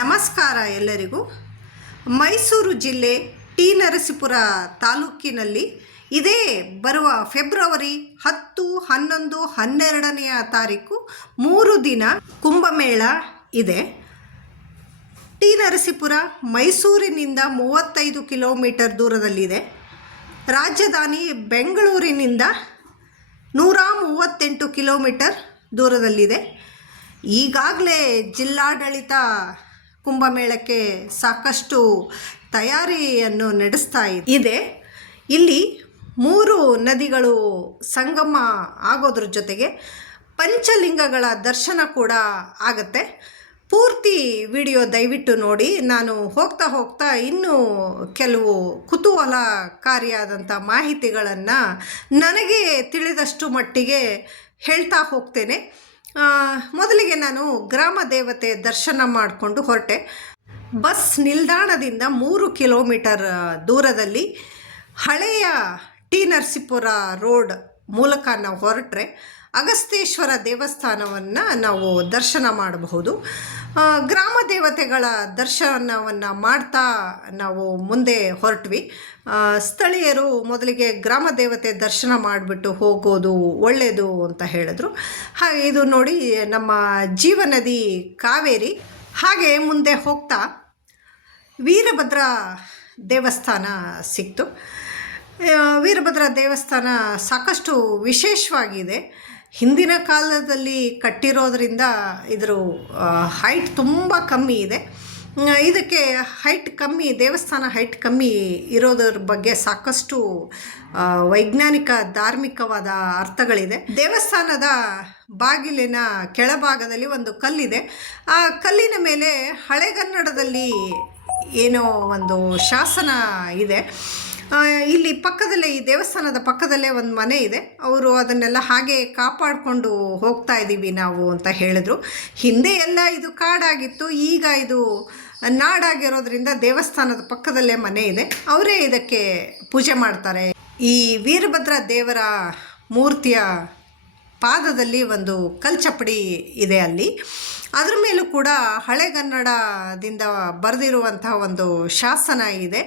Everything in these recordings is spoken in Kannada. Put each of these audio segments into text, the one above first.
ನಮಸ್ಕಾರ ಎಲ್ಲರಿಗೂ. ಮೈಸೂರು ಜಿಲ್ಲೆ ಟಿ ನರಸೀಪುರ ತಾಲೂಕಿನಲ್ಲಿ ಇದೇ ಬರುವ ಫೆಬ್ರವರಿ 10, 11, 12ನೇ ತಾರೀಕು 3 ದಿನ ಕುಂಭಮೇಳ ಇದೆ. ಟಿ ನರಸೀಪುರ ಮೈಸೂರಿನಿಂದ 35 ಕಿಲೋಮೀಟರ್ ದೂರದಲ್ಲಿದೆ. ರಾಜಧಾನಿ ಬೆಂಗಳೂರಿನಿಂದ 138 ಕಿಲೋಮೀಟರ್ ದೂರದಲ್ಲಿದೆ. ಈಗಾಗಲೇ ಜಿಲ್ಲಾಡಳಿತ ಕುಂಭಮೇಳಕ್ಕೆ ಸಾಕಷ್ಟು ತಯಾರಿಯನ್ನು ನಡೆಸ್ತಾ ಇದೆ. ಇಲ್ಲಿ 3 ನದಿಗಳು ಸಂಗಮ ಆಗೋದ್ರ ಜೊತೆಗೆ ಪಂಚಲಿಂಗಗಳ ದರ್ಶನ ಕೂಡ ಆಗುತ್ತೆ. ಪೂರ್ತಿ ವಿಡಿಯೋ ದಯವಿಟ್ಟು ನೋಡಿ. ನಾನು ಹೋಗ್ತಾ ಇನ್ನೂ ಕೆಲವು ಕುತೂಹಲಕಾರಿಯಾದಂಥ ಮಾಹಿತಿಗಳನ್ನು ನನಗೆ ತಿಳಿದಷ್ಟು ಮಟ್ಟಿಗೆ ಹೇಳ್ತಾ ಹೋಗ್ತೇನೆ. ಮೊದಲಿಗೆ ನಾನು ಗ್ರಾಮ ದೇವತೆ ದರ್ಶನ ಮಾಡಿಕೊಂಡು ಹೊರಟೆ. ಬಸ್ ನಿಲ್ದಾಣದಿಂದ 3 ಕಿಲೋಮೀಟರ್ ದೂರದಲ್ಲಿ ಹಳೆಯ ಟಿ ನರಸೀಪುರ ರೋಡ್ ಮೂಲಕ ನಾವು ಹೊರಟ್ರೆ ಅಗಸ್ತೇಶ್ವರ ದೇವಸ್ಥಾನವನ್ನು ನಾವು ದರ್ಶನ ಮಾಡಬಹುದು. ಗ್ರಾಮ ದೇವತೆಗಳ ದರ್ಶನವನ್ನು ಮಾಡ್ತಾ ನಾವು ಮುಂದೆ ಹೊರಟ್ವಿ. ಸ್ಥಳೀಯರು ಮೊದಲಿಗೆ ಗ್ರಾಮ ದೇವತೆ ದರ್ಶನ ಮಾಡಿಬಿಟ್ಟು ಹೋಗೋದು ಒಳ್ಳೆಯದು ಅಂತ ಹೇಳಿದ್ರು. ಹಾಗೆ ಇದು ನೋಡಿ ನಮ್ಮ ಜೀವನದಿ ಕಾವೇರಿ. ಹಾಗೆ ಮುಂದೆ ಹೋಗ್ತಾ ವೀರಭದ್ರ ದೇವಸ್ಥಾನ ಸಿಕ್ತು. ವೀರಭದ್ರ ದೇವಸ್ಥಾನ ಸಾಕಷ್ಟು ವಿಶೇಷವಾಗಿದೆ. ಹಿಂದಿನ ಕಾಲದಲ್ಲಿ ಕಟ್ಟಿರೋದ್ರಿಂದ ಇದರ ಹೈಟ್ ತುಂಬ ಕಮ್ಮಿ ಇದೆ. ಇದಕ್ಕೆ ದೇವಸ್ಥಾನ ಹೈಟ್ ಕಮ್ಮಿ ಇರೋದ್ರ ಬಗ್ಗೆ ಸಾಕಷ್ಟು ವೈಜ್ಞಾನಿಕ ಧಾರ್ಮಿಕವಾದ ಅರ್ಥಗಳಿದೆ. ದೇವಸ್ಥಾನದ ಬಾಗಿಲಿನ ಕೆಳಭಾಗದಲ್ಲಿ ಒಂದು ಕಲ್ಲಿದೆ. ಆ ಕಲ್ಲಿನ ಮೇಲೆ ಹಳೆಗನ್ನಡದಲ್ಲಿ ಏನೋ ಒಂದು ಶಾಸನ ಇದೆ. ಇಲ್ಲಿ ಪಕ್ಕದಲ್ಲೇ, ಈ ದೇವಸ್ಥಾನದ ಪಕ್ಕದಲ್ಲೇ ಒಂದು ಮನೆ ಇದೆ. ಅವರು ಅದನ್ನೆಲ್ಲ ಹಾಗೆ ಕಾಪಾಡಿಕೊಂಡು ಹೋಗ್ತಾ ಇದ್ದೀವಿ ನಾವು ಅಂತ ಹೇಳಿದ್ರು. ಹಿಂದೆ ಎಲ್ಲ ಇದು ಕಾಡಾಗಿತ್ತು, ಈಗ ಇದು ನಾಡಾಗಿರೋದ್ರಿಂದ ದೇವಸ್ಥಾನದ ಪಕ್ಕದಲ್ಲೇ ಮನೆ ಇದೆ. ಅವರೇ ಇದಕ್ಕೆ ಪೂಜೆ ಮಾಡ್ತಾರೆ. ಈ ವೀರಭದ್ರ ದೇವರ ಮೂರ್ತಿಯ ಪಾದದಲ್ಲಿ ಒಂದು ಕಲ್ಚಪ್ಪಡಿ ಇದೆ. ಅಲ್ಲಿ ಅದ್ರ ಮೇಲೂ ಕೂಡ ಹಳೆಗನ್ನಡದಿಂದ ಬರೆದಿರುವಂತಹ ಒಂದು ಶಾಸನ ಇದೆ.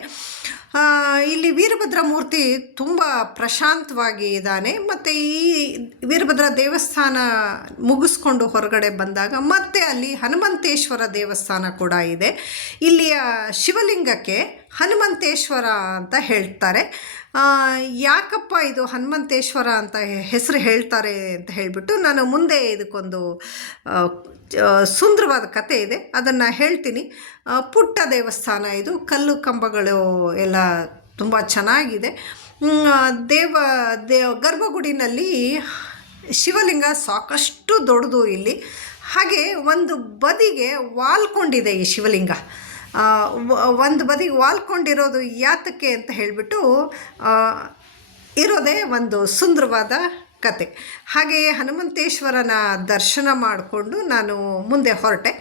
ಇಲ್ಲಿ ವೀರಭದ್ರ ಮೂರ್ತಿ ತುಂಬ ಪ್ರಶಾಂತವಾಗಿ ಇದ್ದಾನೆ. ಮತ್ತು ಈ ವೀರಭದ್ರ ದೇವಸ್ಥಾನ ಮುಗಿಸ್ಕೊಂಡು ಹೊರಗಡೆ ಬಂದಾಗ ಮತ್ತೆ ಅಲ್ಲಿ ಹನುಮಂತೇಶ್ವರ ದೇವಸ್ಥಾನ ಕೂಡ ಇದೆ. ಇಲ್ಲಿಯ ಶಿವಲಿಂಗಕ್ಕೆ ಹನುಮಂತೇಶ್ವರ ಅಂತ ಹೇಳ್ತಾರೆ. ಯಾಕಪ್ಪ ಇದು ಹನುಮಂತೇಶ್ವರ ಅಂತ ಹೆಸರು ಹೇಳ್ತಾರೆ ಅಂತ ಹೇಳಿಬಿಟ್ಟು ನಾನು ಮುಂದೆ ಇದಕ್ಕೊಂದು ಸುಂದರವಾದ ಕತೆ ಇದೆ, ಅದನ್ನು ಹೇಳ್ತೀನಿ. ಪುಟ್ಟ ದೇವಸ್ಥಾನ ಇದು. ಕಲ್ಲು ಕಂಬಗಳು ಎಲ್ಲ ತುಂಬ ಚೆನ್ನಾಗಿದೆ. ಗರ್ಭಗುಡಿನಲ್ಲಿ ಶಿವಲಿಂಗ ಸಾಕಷ್ಟು ದೊಡ್ಡದು ಇಲ್ಲಿ. ಹಾಗೆ ಒಂದು ಬದಿಗೆ ವಾಲ್ಕೊಂಡಿದೆ ಈ ಶಿವಲಿಂಗ. ಒಂದು ಬದಿಗೆ ವಾಲ್ಕೊಂಡಿರೋದು ಯಾತಕ್ಕೆ ಅಂತ ಹೇಳಿಬಿಟ್ಟು ಇರೋದೇ ಒಂದು ಸುಂದರವಾದ ಕತೆ. ಹಾಗೆಯೇ ಹನುಮಂತೇಶ್ವರನ ದರ್ಶನ ಮಾಡಿಕೊಂಡು ನಾನು ಮುಂದೆ ಹೊರಟೆ.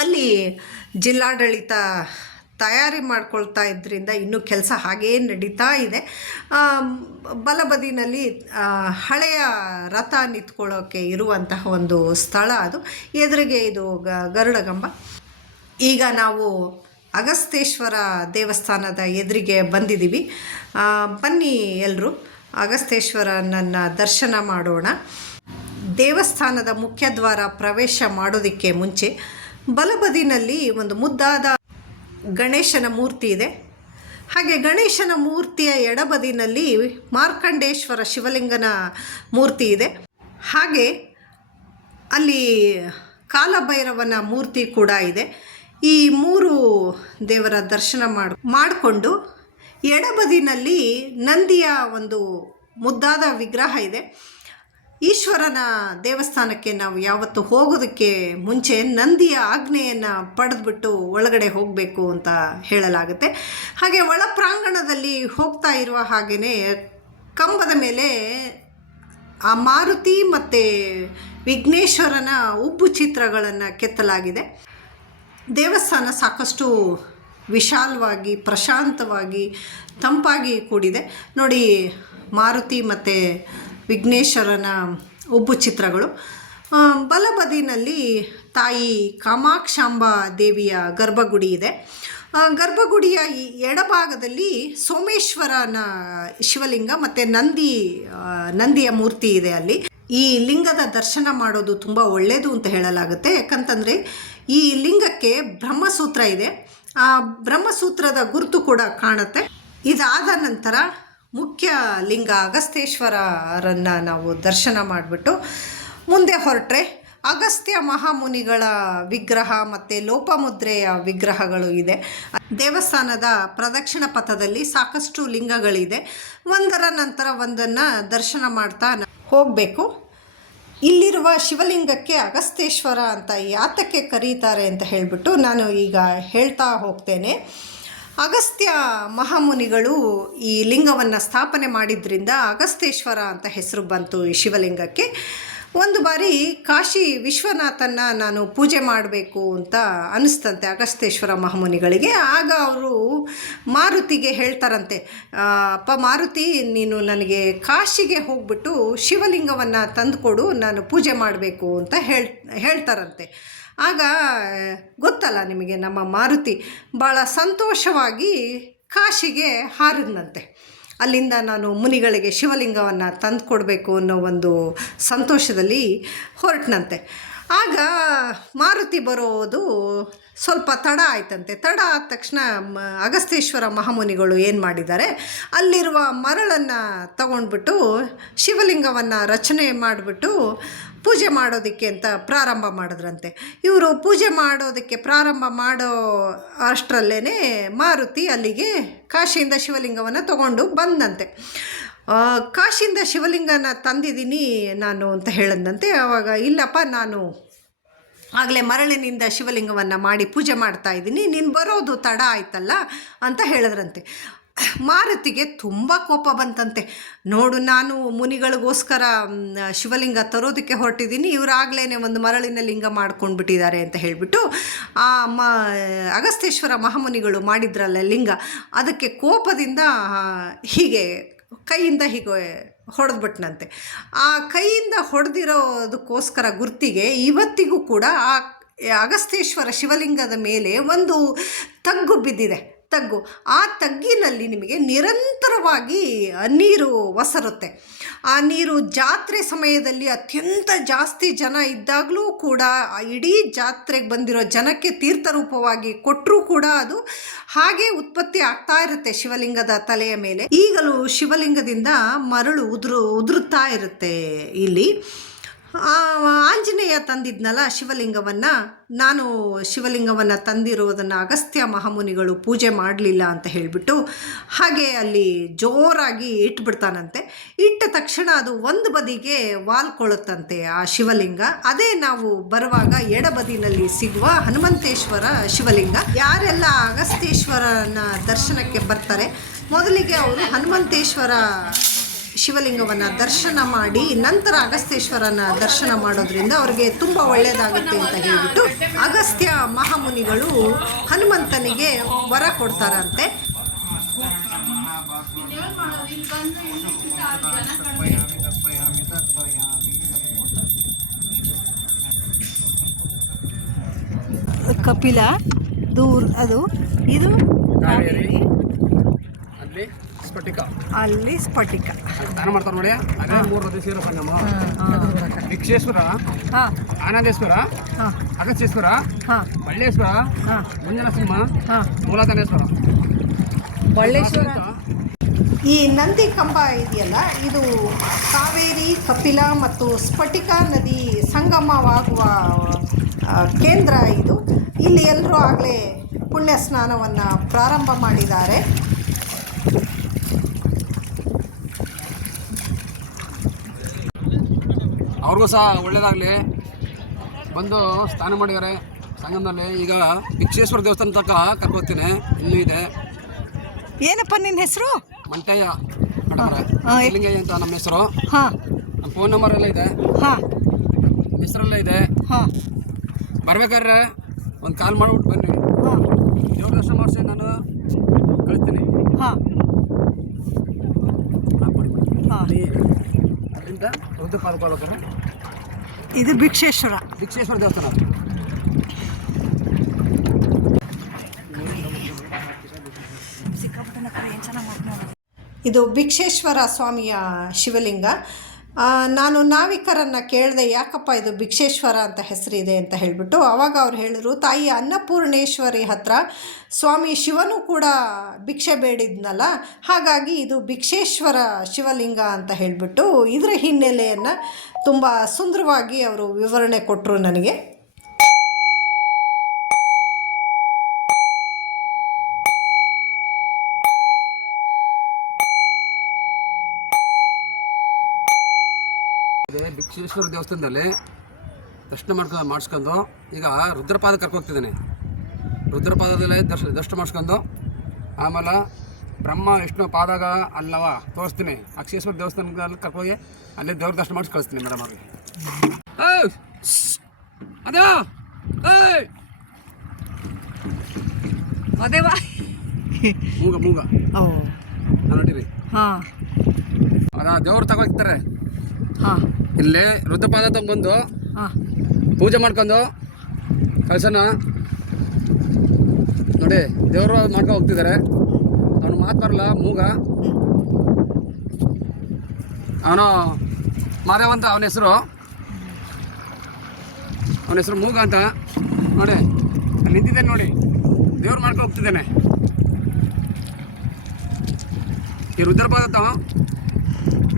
ಅಲ್ಲಿ ಜಿಲ್ಲಾಡಳಿತ ತಯಾರಿ ಮಾಡ್ಕೊಳ್ತಾ ಇದ್ದರಿಂದ ಇನ್ನೂ ಕೆಲಸ ಹಾಗೇ ನಡೀತಾ ಇದೆ. ಬಲಬದಿನಲ್ಲಿ ಹಳೆಯ ರಥ ನಿಂತ್ಕೊಳ್ಳೋಕ್ಕೆ ಇರುವಂತಹ ಒಂದು ಸ್ಥಳ ಅದು. ಎದುರಿಗೆ ಇದು ಗರುಡಗಂಬ. ಈಗ ನಾವು ಅಗಸ್ತೇಶ್ವರ ದೇವಸ್ಥಾನದ ಎದುರಿಗೆ ಬಂದಿದ್ದೀವಿ. ಬನ್ನಿ ಎಲ್ಲರೂ ಅಗಸ್ತೇಶ್ವರನನ್ನು ದರ್ಶನ ಮಾಡೋಣ. ದೇವಸ್ಥಾನದ ಮುಖ್ಯದ್ವಾರ ಪ್ರವೇಶ ಮಾಡೋದಕ್ಕೆ ಮುಂಚೆ ಬಲಬದಿನಲ್ಲಿ ಒಂದು ಮುದ್ದಾದ ಗಣೇಶನ ಮೂರ್ತಿ ಇದೆ. ಹಾಗೆ ಗಣೇಶನ ಮೂರ್ತಿಯ ಎಡಬದಿನಲ್ಲಿ ಮಾರ್ಕಂಡೇಶ್ವರ ಶಿವಲಿಂಗನ ಮೂರ್ತಿ ಇದೆ. ಹಾಗೆ ಅಲ್ಲಿ ಕಾಲಭೈರವನ ಮೂರ್ತಿ ಕೂಡ ಇದೆ. ಈ 3 ದೇವರ ದರ್ಶನ ಮಾಡಿಕೊಂಡು ಎಡಬದಿನಲ್ಲಿ ನಂದಿಯ ಒಂದು ಮುದ್ದಾದ ವಿಗ್ರಹ ಇದೆ. ಈಶ್ವರನ ದೇವಸ್ಥಾನಕ್ಕೆ ನಾವು ಯಾವತ್ತು ಹೋಗೋದಕ್ಕೆ ಮುಂಚೆ ನಂದಿಯ ಆಜ್ಞೆಯನ್ನು ಪಡೆದುಬಿಟ್ಟು ಒಳಗಡೆ ಹೋಗಬೇಕು ಅಂತ ಹೇಳಲಾಗುತ್ತೆ. ಹಾಗೆ ಒಳ ಪ್ರಾಂಗಣದಲ್ಲಿ ಹೋಗ್ತಾ ಇರುವ ಹಾಗೆಯೇ ಕಂಬದ ಮೇಲೆ ಆ ಮಾರುತಿ ಮತ್ತು ವಿಘ್ನೇಶ್ವರನ ಉಬ್ಬು ಚಿತ್ರಗಳನ್ನು ಕೆತ್ತಲಾಗಿದೆ. ದೇವಸ್ಥಾನ ಸಾಕಷ್ಟು ವಿಶಾಲವಾಗಿ, ಪ್ರಶಾಂತವಾಗಿ, ತಂಪಾಗಿ ಕೂಡಿದೆ. ನೋಡಿ, ಮಾರುತಿ ಮತ್ತು ವಿಘ್ನೇಶ್ವರನ ಉಬ್ಬು ಚಿತ್ರಗಳು. ಬಲಬದಿನಲ್ಲಿ ತಾಯಿ ಕಾಮಾಕ್ಷಾಂಬ ದೇವಿಯ ಗರ್ಭಗುಡಿ ಇದೆ. ಗರ್ಭಗುಡಿಯ ಈ ಎಡಭಾಗದಲ್ಲಿ ಸೋಮೇಶ್ವರನ ಶಿವಲಿಂಗ ಮತ್ತು ನಂದಿಯ ಮೂರ್ತಿ ಇದೆ. ಅಲ್ಲಿ ಈ ಲಿಂಗದ ದರ್ಶನ ಮಾಡೋದು ತುಂಬ ಒಳ್ಳೆಯದು ಅಂತ ಹೇಳಲಾಗುತ್ತೆ. ಯಾಕಂತಂದರೆ ಈ ಲಿಂಗಕ್ಕೆ ಬ್ರಹ್ಮಸೂತ್ರ ಇದೆ. ಆ ಬ್ರಹ್ಮಸೂತ್ರದ ಗುರುತು ಕೂಡ ಕಾಣುತ್ತೆ. ಇದಾದ ನಂತರ ಮುಖ್ಯ ಲಿಂಗ ಅಗಸ್ತೇಶ್ವರರನ್ನು ನಾವು ದರ್ಶನ ಮಾಡಿಬಿಟ್ಟು ಮುಂದೆ ಹೊರಟ್ರೆ ಅಗಸ್ತ್ಯ ಮಹಾಮುನಿಗಳ ವಿಗ್ರಹ ಮತ್ತು ಲೋಪಮುದ್ರೆಯ ವಿಗ್ರಹಗಳು ಇದೆ. ದೇವಸ್ಥಾನದ ಪ್ರದಕ್ಷಿಣ ಪಥದಲ್ಲಿ ಸಾಕಷ್ಟು ಲಿಂಗಗಳಿದೆ. ಒಂದರ ನಂತರ ಒಂದನ್ನು ದರ್ಶನ ಮಾಡ್ತಾ ಹೋಗಬೇಕು. ಇಲ್ಲಿರುವ ಶಿವಲಿಂಗಕ್ಕೆ ಅಗಸ್ತೇಶ್ವರ ಅಂತ ಯಾತಕ್ಕೆ ಕರೀತಾರೆ ಅಂತ ಹೇಳಿಬಿಟ್ಟು ನಾನು ಈಗ ಹೇಳ್ತಾ ಹೋಗ್ತೇನೆ. ಅಗಸ್ತ್ಯ ಮಹಾಮುನಿಗಳು ಈ ಲಿಂಗವನ್ನು ಸ್ಥಾಪನೆ ಮಾಡಿದ್ರಿಂದ ಅಗಸ್ತೇಶ್ವರ ಅಂತ ಹೆಸರು ಬಂತು ಈ ಶಿವಲಿಂಗಕ್ಕೆ. ಒಂದು ಬಾರಿ ಕಾಶಿ ವಿಶ್ವನಾಥನ ನಾನು ಪೂಜೆ ಮಾಡಬೇಕು ಅಂತ ಅನಿಸ್ತಂತೆ ಅಗಸ್ತೇಶ್ವರ ಮಹಾಮುನಿಗಳಿಗೆ. ಆಗ ಅವರು ಮಾರುತಿಗೆ ಹೇಳ್ತಾರಂತೆ, ಅಪ್ಪ ಮಾರುತಿ, ನೀನು ನನಗೆ ಕಾಶಿಗೆ ಹೋಗ್ಬಿಟ್ಟು ಶಿವಲಿಂಗವನ್ನು ತಂದುಕೊಡು, ನಾನು ಪೂಜೆ ಮಾಡಬೇಕು ಅಂತ ಹೇಳ್ತಾರಂತೆ. ಆಗ ಗೊತ್ತಲ್ಲ ನಿಮಗೆ, ನಮ್ಮ ಮಾರುತಿ ಭಾಳ ಸಂತೋಷವಾಗಿ ಕಾಶಿಗೆ ಹಾರಿದ್ನಂತೆ. ಅಲ್ಲಿಂದ ನಾನು ಮುನಿಗಳಿಗೆ ಶಿವಲಿಂಗವನ್ನು ತಂದು ಕೊಡಬೇಕು ಅನ್ನೋ ಒಂದು ಸಂತೋಷದಲ್ಲಿ ಹೊರಟನಂತೆ. ಆಗ ಮಾರುತಿ ಬರೋದು ಸ್ವಲ್ಪ ತಡ ಆಯ್ತಂತೆ. ತಡ ಆದ ತಕ್ಷಣ ಅಗಸ್ತೇಶ್ವರ ಮಹಾಮುನಿಗಳು ಏನು ಮಾಡಿದ್ದಾರೆ, ಅಲ್ಲಿರುವ ಮರಳನ್ನು ತಗೊಂಡ್ಬಿಟ್ಟು ಶಿವಲಿಂಗವನ್ನು ರಚನೆ ಮಾಡಿಬಿಟ್ಟು ಪೂಜೆ ಮಾಡೋದಕ್ಕೆ ಅಂತ ಪ್ರಾರಂಭ ಮಾಡಿದ್ರಂತೆ. ಇವರು ಪೂಜೆ ಮಾಡೋದಕ್ಕೆ ಪ್ರಾರಂಭ ಮಾಡೋ ಅಷ್ಟರಲ್ಲೇ ಮಾರುತಿ ಅಲ್ಲಿಗೆ ಕಾಶಿಯಿಂದ ಶಿವಲಿಂಗವನ್ನು ತಗೊಂಡು ಬಂದಂತೆ. ಕಾಶಿಯಿಂದ ಶಿವಲಿಂಗನ ತಂದಿದ್ದೀನಿ ನಾನು ಅಂತ ಹೇಳಿದಂತೆ. ಆವಾಗ ಇಲ್ಲಪ್ಪ, ನಾನು ಆಗಲೇ ಮರಳಿನಿಂದ ಶಿವಲಿಂಗವನ್ನು ಮಾಡಿ ಪೂಜೆ ಮಾಡ್ತಾ ಇದ್ದೀನಿ, ನೀನು ಬರೋದು ತಡ ಆಯ್ತಲ್ಲ ಅಂತ ಹೇಳಿದ್ರಂತೆ. ಮಾರುತಿಗೆ ತುಂಬ ಕೋಪ ಬಂತಂತೆ. ನೋಡು, ನಾನು ಮುನಿಗಳಿಗೋಸ್ಕರ ಶಿವಲಿಂಗ ತರೋದಕ್ಕೆ ಹೊರಟಿದ್ದೀನಿ, ಇವರಾಗಲೇ ಒಂದು ಮರಳಿನ ಲಿಂಗ ಮಾಡ್ಕೊಂಡ್ಬಿಟ್ಟಿದ್ದಾರೆ ಅಂತ ಹೇಳಿಬಿಟ್ಟು ಆ ಅಗಸ್ತೇಶ್ವರ ಮಹಾಮುನಿಗಳು ಮಾಡಿದ್ರಲ್ಲ ಲಿಂಗ, ಅದಕ್ಕೆ ಕೋಪದಿಂದ ಹೀಗೆ ಕೈಯಿಂದ ಹೀಗೆ ಹೊಡೆದ್ಬಿಟ್ನಂತೆ. ಆ ಕೈಯಿಂದ ಹೊಡೆದಿರೋದಕ್ಕೋಸ್ಕರ ಗುರ್ತಿಗೆ ಇವತ್ತಿಗೂ ಕೂಡ ಆ ಅಗಸ್ತೇಶ್ವರ ಶಿವಲಿಂಗದ ಮೇಲೆ ಒಂದು ತಗ್ಗು ಬಿದ್ದಿದೆ. ತಗ್ಗು, ಆ ತಗ್ಗಿನಲ್ಲಿ ನಿಮಗೆ ನಿರಂತರವಾಗಿ ನೀರು ಒಸರುತ್ತೆ. ಆ ನೀರು ಜಾತ್ರೆ ಸಮಯದಲ್ಲಿ ಅತ್ಯಂತ ಜಾಸ್ತಿ ಜನ ಇದ್ದಾಗಲೂ ಕೂಡ ಇಡೀ ಜಾತ್ರೆಗೆ ಬಂದಿರೋ ಜನಕ್ಕೆ ತೀರ್ಥರೂಪವಾಗಿ ಕೊಟ್ಟರೂ ಕೂಡ ಅದು ಹಾಗೇ ಉತ್ಪತ್ತಿ ಆಗ್ತಾ ಇರುತ್ತೆ ಶಿವಲಿಂಗದ ತಲೆಯ ಮೇಲೆ. ಈಗಲೂ ಶಿವಲಿಂಗದಿಂದ ಮರಳು ಉದುರುತ್ತಾ ಇರುತ್ತೆ. ಇಲ್ಲಿ ಆಂಜನೇಯ ತಂದಿದ್ನಲ್ಲ ಶಿವಲಿಂಗವನ್ನು, ನಾನು ಶಿವಲಿಂಗವನ್ನು ತಂದಿರುವುದನ್ನು ಅಗಸ್ತ್ಯ ಮಹಾಮುನಿಗಳು ಪೂಜೆ ಮಾಡಲಿಲ್ಲ ಅಂತ ಹೇಳಿಬಿಟ್ಟು ಹಾಗೆ ಅಲ್ಲಿ ಜೋರಾಗಿ ಇಟ್ಬಿಡ್ತಾನಂತೆ. ಇಟ್ಟ ತಕ್ಷಣ ಅದು ಒಂದು ಬದಿಗೆ ವಾಲ್ಕೊಳ್ಳುತ್ತಂತೆ ಆ ಶಿವಲಿಂಗ. ಅದೇ ನಾವು ಬರುವಾಗ ಎಡಬದಿನಲ್ಲಿ ಸಿಗುವ ಹನುಮಂತೇಶ್ವರ ಶಿವಲಿಂಗ. ಯಾರೆಲ್ಲ ಅಗಸ್ತೇಶ್ವರನ ದರ್ಶನಕ್ಕೆ ಬರ್ತಾರೆ, ಮೊದಲಿಗೆ ಅವರು ಹನುಮಂತೇಶ್ವರ ಶಿವಲಿಂಗವನ್ನು ದರ್ಶನ ಮಾಡಿ ನಂತರ ಅಗಸ್ತೇಶ್ವರನ ದರ್ಶನ ಮಾಡೋದ್ರಿಂದ ಅವ್ರಿಗೆ ತುಂಬ ಒಳ್ಳೆಯದಾಗುತ್ತೆ ಅಂತ ಹೇಳಿಬಿಟ್ಟು ಅಗಸ್ತ್ಯ ಮಹಾಮುನಿಗಳು ಹನುಮಂತನಿಗೆ ವರ ಕೊಡ್ತಾರಂತೆ. ಕಪಿಲ ದೂರ, ಅದು ಇದು ಅಲ್ಲಿ ಸ್ಫಟಿಕ ಸ್ನಾನ ಮಾಡ್ತಾರೆ ನೋಡಿ. ಅದೇ 3 ನದಿ ಸೇರೋ ಸಂಗಮ. ವಿಕ್ಷೇಶ್ವರ, ಆನಂದೇಶ್ವರ, ಅಗಸ್ತ್ಯೇಶ್ವರ, ಬಳ್ಳೇಶ್ವರ, ಮುಂಜನಸಿಂಹ, ಮೂಲತನೇಶ್ವರ, ಬಳ್ಳೇಶ್ವರ. ಈ ನಂದಿ ಕಂಬ ಇದೆಯಲ್ಲ, ಇದು ಕಾವೇರಿ, ಕಪಿಲ ಮತ್ತು ಸ್ಫಟಿಕ ನದಿ ಸಂಗಮವಾಗುವ ಕೇಂದ್ರ ಇದು. ಇಲ್ಲಿ ಎಲ್ಲರೂ ಆಗಲೇ ಪುಣ್ಯ ಸ್ನಾನವನ್ನು ಪ್ರಾರಂಭ ಮಾಡಿದ್ದಾರೆ. ಅವ್ರಿಗೂ ಸಹ ಒಳ್ಳೇದಾಗಲಿ, ಬಂದು ಸ್ನಾನ ಮಾಡಿದ್ದಾರೆ ಸಂಗಮದಲ್ಲಿ. ಈಗ ವಿಕ್ಷೇಶ್ವರ ದೇವಸ್ಥಾನ ತನಕ ಕರ್ಕೋತೀನಿ. ಇನ್ನೂ ಇದೆ. ಏನಪ್ಪ ನಿನ್ನ ಹೆಸರು? ಮಂಟಯ್ಯ ಲಿಂಗಯ್ಯ ಅಂತ ನಮ್ಮ ಹೆಸರು. ನಮ್ಮ ಫೋನ್ ನಂಬರ್ ಎಲ್ಲ ಇದೆ, ಹೆಸರೆಲ್ಲ ಇದೆ. ಬರ್ಬೇಕಾದ್ರೆ ಒಂದು ಕಾಲ್ ಮಾಡಿಬಿಟ್ಟು ಬನ್ನಿ. ದೇವ್ರ ದರ್ಶನ ಮಾಡಿಸಿ ನಾನು ಕಳಿಸ್ತೀನಿ. ಅಲ್ಲಿಂದ ಇದು ವಿಕ್ಷೇಶ್ವರ ದೇವಸ್ಥಾನ. ಇದು ಭಿಕ್ಷೇಶ್ವರ ಸ್ವಾಮಿಯ ಶಿವಲಿಂಗ. ನಾನು ನಾವಿಕರನ್ನು ಕೇಳಿದೆ, ಯಾಕಪ್ಪ ಇದು ಭಿಕ್ಷೇಶ್ವರ ಅಂತ ಹೆಸರಿದೆ ಅಂತ ಹೇಳಿಬಿಟ್ಟು. ಆವಾಗ ಅವ್ರು ಹೇಳಿದ್ರು, ತಾಯಿ ಅನ್ನಪೂರ್ಣೇಶ್ವರಿ ಹತ್ರ ಸ್ವಾಮಿ ಶಿವನು ಕೂಡ ಭಿಕ್ಷೆ ಬೇಡಿದ್ನಲ್ಲ, ಹಾಗಾಗಿ ಇದು ಭಿಕ್ಷೇಶ್ವರ ಶಿವಲಿಂಗ ಅಂತ ಹೇಳಿಬಿಟ್ಟು ಇದರ ಹಿನ್ನೆಲೆಯನ್ನು ತುಂಬ ಸುಂದರವಾಗಿ ಅವರು ವಿವರಣೆ ಕೊಟ್ಟರು ನನಗೆ. ಭಿಕ್ಷೇಶ್ವರ ದೇವಸ್ಥಾನದಲ್ಲಿ ದರ್ಶನ ಮಾಡಿಸ್ಕೊಂಡು ಈಗ ರುದ್ರಪಾದ ಕರ್ಕೋಗ್ತಿದ್ದಾನೆ. ರುದ್ರಪಾದದಲ್ಲಿ ದರ್ಶನ ಮಾಡಿಸ್ಕೊಂಡು ಆಮೇಲೆ ಬ್ರಹ್ಮ ವಿಷ್ಣು ಪಾದಾಗ ಅಲ್ಲವ ತೋರಿಸ್ತೀನಿ. ಅಕ್ಷೇಶ್ವರ ದೇವಸ್ಥಾನದಲ್ಲಿ ಕರ್ಕೋಗಿ ಅಲ್ಲೇ ದೇವ್ರ ದರ್ಶನ ಮಾಡಿಸಿ ಕಳಿಸ್ತೀನಿ ಮೇಡಮ್ ಅವ್ರಿಗೆ. ಅದೇ ಅದೇವಾ ಮೂಗ ಮೂಗ ನೋಡಿರಿ. ದೇವ್ರು ತಗೋಗ್ತಾರೆ. ಇಲ್ಲಿ ರುದ್ರಪಾದ ತಗೊಂಡು ಪೂಜೆ ಮಾಡ್ಕೊಂಡು ಕಳ್ಸೋಣ ನೋಡಿ. ದೇವರು ಮಾಡ್ಕೊಂಡು ಹೋಗ್ತಿದ್ದಾರೆ. ಅವನು ಮಾತು ಬರಲ್ಲ, ಮೂಗ. ಅವನು ಮಾದೇವಂತ ಅವನ ಹೆಸರು ಮೂಗ ಅಂತ ನೋಡಿ. ಅಲ್ಲಿ ನಿಂತಿದ್ದೇನೆ ನೋಡಿ, ದೇವ್ರು ಮಾಡ್ಕೊಂಡು ಹೋಗ್ತಿದ್ದಾನೆ. ಈ ರುದ್ರಪಾದ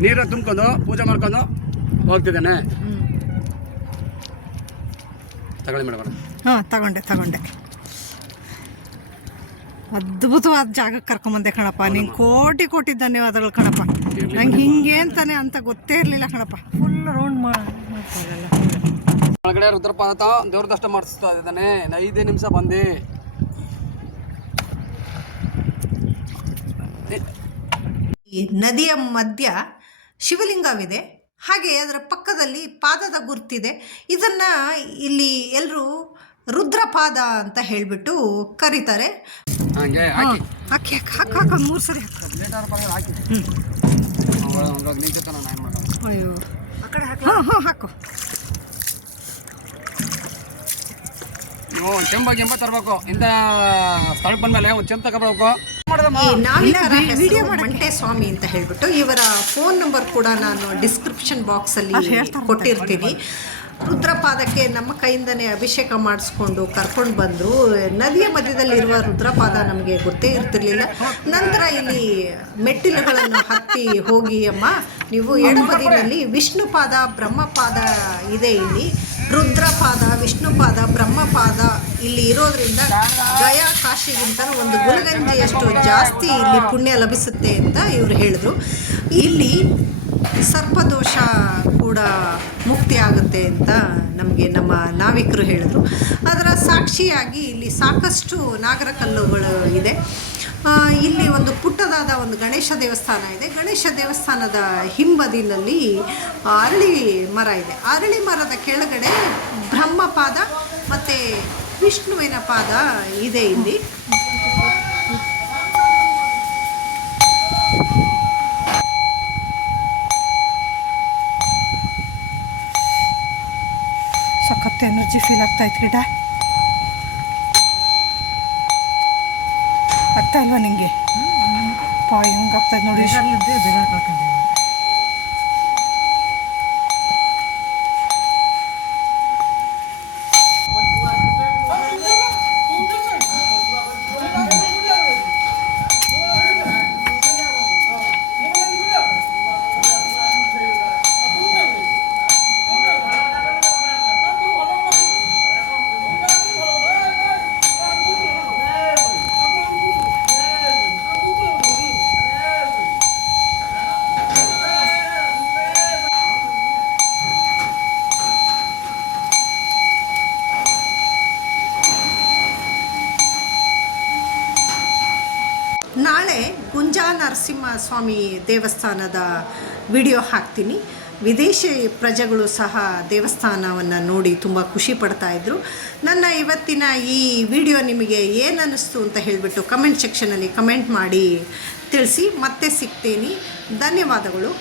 ನೀರ ತುಂಬ್ಕೊಂಡು ಪೂಜೆ ಮಾಡ್ಕೊಂಡು ಹೋಗ್ತಿದ್ದಾನೆ. ತಗೊಳ್ಳಿ ಮೇಡಮ್. ತಗೊಂಡೆ. ಅದ್ಭುತವಾದ ಜಾಗಕ್ಕೆ ಕರ್ಕೊಂಬಂದೆ ಕಣಪ್ಪ. ನಿಂಗೆ ಕೋಟಿ ಧನ್ಯವಾದಗಳು ಕಣಪ್ಪ. ನಂಗೆ ಹಿಂಗೆ ಅಂತಾನೆ ಅಂತ ಗೊತ್ತೇ ಇರಲಿಲ್ಲ ಕಣಪ್ಪ. ಫುಲ್ ರೌಂಡ್ ಒಳಗಡೆ ರುದ್ರಪಾದ ದೇವ್ರ ದರ್ಶನ ಮಾಡಿಸ್ತಾ ಇದ್ದಾನೆ. 5 ನಿಮಿಷ ಬಂದೆ. ಈ ನದಿಯ ಮಧ್ಯ ಶಿವಲಿಂಗವಿದೆ, ಹಾಗೆ ಅದರ ಪಕ್ಕದಲ್ಲಿ ಪಾದದ ಗುರುತಿದೆ. ಇದನ್ನು ಇಲ್ಲಿ ಎಲ್ಲರೂ ರುದ್ರಪಾದ ಅಂತ ಹೇಳಿಬಿಟ್ಟು ಕರೀತಾರೆ. ಹಾಕಿ 3 ಸರಿ ಹಾಕು. ಚೆಂಬ ತರಬೇಕು. ಇಂಥ ಸ್ಥಳಕ್ಕೆ ಬಂದ್ಮೇಲೆ ಒಂದು ಚೆಂಬ ತಗೋಬೇಕು. ಮಂಟೆ ಸ್ವಾಮಿ ಅಂತ ಹೇಳ್ಬಿಟ್ಟು ಇವರ ಫೋನ್ ನಂಬರ್ ಕೂಡ ನಾನು ಡಿಸ್ಕ್ರಿಪ್ಷನ್ ಬಾಕ್ಸಲ್ಲಿ ಕೊಟ್ಟಿರ್ತೀನಿ. ರುದ್ರಪಾದಕ್ಕೆ ನಮ್ಮ ಕೈಯಿಂದನೇ ಅಭಿಷೇಕ ಮಾಡಿಸ್ಕೊಂಡು ಕರ್ಕೊಂಡು ಬಂದರು. ನದಿಯ ಮಧ್ಯದಲ್ಲಿರುವ ರುದ್ರಪಾದ ನಮಗೆ ಗೊತ್ತೇ ಇರ್ತಿರ್ಲಿಲ್ಲ. ನಂತರ ಇಲ್ಲಿ ಮೆಟ್ಟಿಲುಗಳನ್ನು ಹತ್ತಿ ಹೋಗಿ ಅಮ್ಮ ನೀವು ಎಡಬದಿನಲ್ಲಿ ವಿಷ್ಣುಪಾದ ಬ್ರಹ್ಮಪಾದ ಇದೆ. ಇಲ್ಲಿ ರುದ್ರಪಾದ, ವಿಷ್ಣುಪಾದ, ಬ್ರಹ್ಮಪಾದ ಇಲ್ಲಿ ಇರೋದ್ರಿಂದ ಗಯಾ ಕಾಶಿಗಿಂತ ಒಂದು ಗುಲಗಂಜಿಯಷ್ಟು ಜಾಸ್ತಿ ಇಲ್ಲಿ ಪುಣ್ಯ ಲಭಿಸುತ್ತೆ ಅಂತ ಇವರು ಹೇಳಿದ್ರು. ಇಲ್ಲಿ ಸರ್ಪದೋಷ ಕೂಡ ಮುಕ್ತಿ ಆಗುತ್ತೆ ಅಂತ ನಮಗೆ ನಮ್ಮ ನಾವಿಕರು ಹೇಳಿದ್ರು. ಅದರ ಸಾಕ್ಷಿಯಾಗಿ ಇಲ್ಲಿ ಸಾಕಷ್ಟು ನಾಗರ ಕಲ್ಲುಗಳು ಇದೆ. ಇಲ್ಲಿ ಒಂದು ಪುಟ್ಟದಾದ ಒಂದು ಗಣೇಶ ದೇವಸ್ಥಾನ ಇದೆ. ಗಣೇಶ ದೇವಸ್ಥಾನದ ಹಿಂಬದಿನಲ್ಲಿ ಅರಳಿ ಮರ ಇದೆ. ಅರಳಿ ಮರದ ಕೆಳಗಡೆ ಬ್ರಹ್ಮಪಾದ ಮತ್ತು ವಿಷ್ಣುವಿನ ಪಾದ ಇದೆ. ಇಲ್ಲಿ ಸಖತ್ ಎನರ್ಜಿ ಫೀಲ್ ಆಗ್ತಾಯಿತ್ತು ಗಿಡ. ಆಗ್ತಾ ಇಲ್ವಾ ನಿಂಗೆ? ಹೆಂಗೆ ಆಗ್ತಾಯಿತ್ತು ನೋಡಿ. ನಾಳೆ ಗುಂಜಾ ನರಸಿಂಹ ಸ್ವಾಮಿ ದೇವಸ್ಥಾನದ ವಿಡಿಯೋ ಹಾಕ್ತೀನಿ. ವಿದೇಶಿ ಪ್ರಜೆಗಳು ಸಹ ದೇವಸ್ಥಾನವನ್ನು ನೋಡಿ ತುಂಬ ಖುಷಿ ಪಡ್ತಾಯಿದ್ರು. ನನ್ನ ಇವತ್ತಿನ ಈ ವಿಡಿಯೋ ನಿಮಗೆ ಏನು ಅನ್ನಿಸ್ತು ಅಂತ ಹೇಳಿಬಿಟ್ಟು ಕಮೆಂಟ್ ಸೆಕ್ಷನಲ್ಲಿ ಕಮೆಂಟ್ ಮಾಡಿ ತಿಳಿಸಿ. ಮತ್ತೆ ಸಿಗ್ತೀನಿ. ಧನ್ಯವಾದಗಳು.